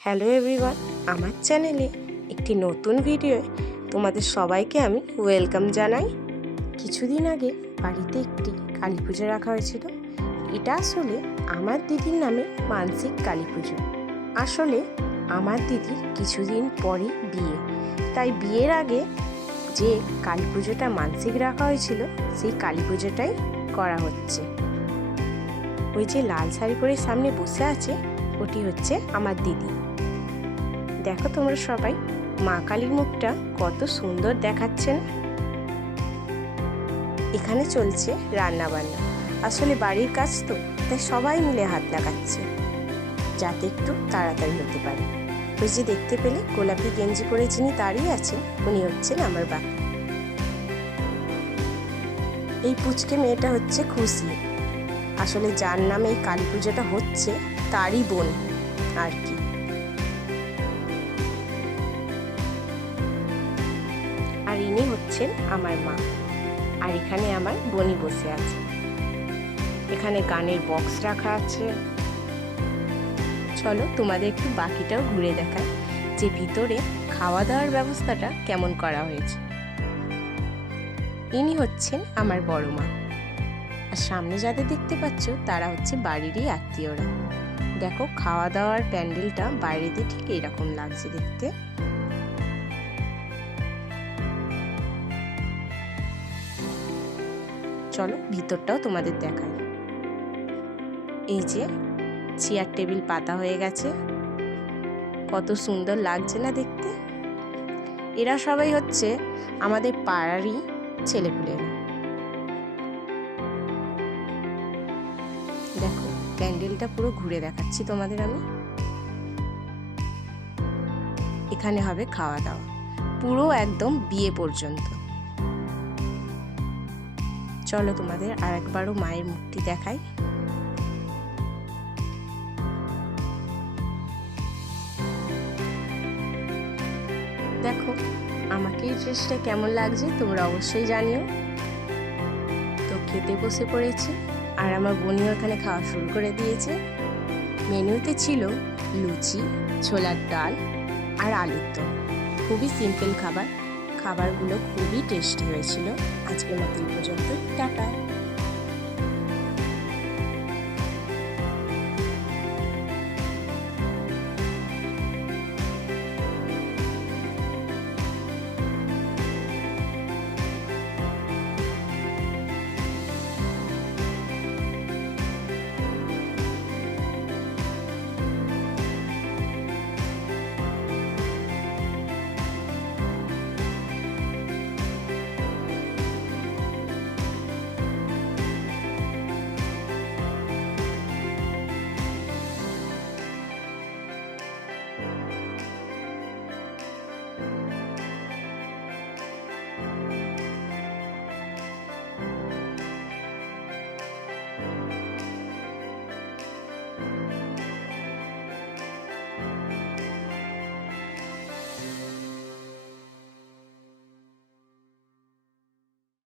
Hello everyone, আমার চ্যানেলে একটি নতুন ভিডিওয়ে তোমাদের সবাইকে আমি ওয়েলকাম জানাই। কিছুদিন আগে বাড়িতে একটি কালী পুজো রাখা হয়েছিল। এটা আসলে আমার দিদির নামে মানসিক কালী পুজো। আসলে আমার দিদির কিছুদিন পরই বিয়ে, তাই বিয়ের আগে যে কালী পুজোটা মানসিক রাখা হয়েছিল সেই কালী পুজোটাই করা হচ্ছে। ওই যে লাল শাড়ি পরে সামনে বসে আছে ওটি হচ্ছে আমার দিদি। দেখো তোমরা সবাই, মা কালীর মুখটা কত সুন্দর দেখাচ্ছে না? এখানে চলছে রান্না বান্না। আসলে বাড়ির কাজ তো, তাই সবাই মিলে হাত লাগাচ্ছে যাতে একটু তাড়াতাড়ি হতে পারে। ওই যে দেখতে পেলে গোলাপি গেঞ্জি পরে যিনি দাঁড়িয়ে আছেন উনি হচ্ছেন আমার বাপি। এই পুচকে মেয়েটা হচ্ছে খুশি। আসলে যার নামে এই কালী পুজোটা হচ্ছে তারই বোন আর কি। আর ইনি হচ্ছেন আমার মা। আর এখানে আমার বোনই বসে আছে। এখানে গানের বক্স রাখা আছে। চলো তোমাদের একটু বাকিটাও ঘুরে দেখায় যে ভিতরে খাওয়া দাওয়ার ব্যবস্থাটা কেমন করা হয়েছে। ইনি হচ্ছেন আমার বড় মা। আর সামনে যাদের দেখতে পাচ্ছ তারা হচ্ছে বাড়িরই আত্মীয়রা। দেখো খাওয়া দাওয়ার প্যান্ডেলটা বাইরে দিয়ে ঠিক এরকম লাগছে দেখতে। চলো ভিতরটাও তোমাদের দেখাই। এই যে চেয়ার টেবিল পাতা হয়ে গেছে, কত সুন্দর লাগছে না দেখতে। এরা সবাই হচ্ছে আমাদের পাড়ারই ছেলেপুলেরা। দেখো প্যান্ডেলটা পুরো ঘুরে দেখাচ্ছি তোমাদের আমি। এখানে হবে খাওয়া দাওয়া পুরো একদম বিয়ে পর্যন্ত। চলো তোমাদের আর একবারও মায়ের মুখটি দেখাই। দেখো আমাকে এই ড্রেসটা কেমন লাগছে তোমরা অবশ্যই জানিও। তো খেতে বসে পড়েছি আর আমার বোনিও এখানে খাওয়া শুরু করে দিয়েছে। মেনুতে ছিল লুচি, ছোলার ডাল আর আলুর দম। খুবই সিম্পল খাবার। খাবারগুলো খুবই টেস্টি হয়েছিল। আজকের মতো এই পর্যন্ত, টাটা।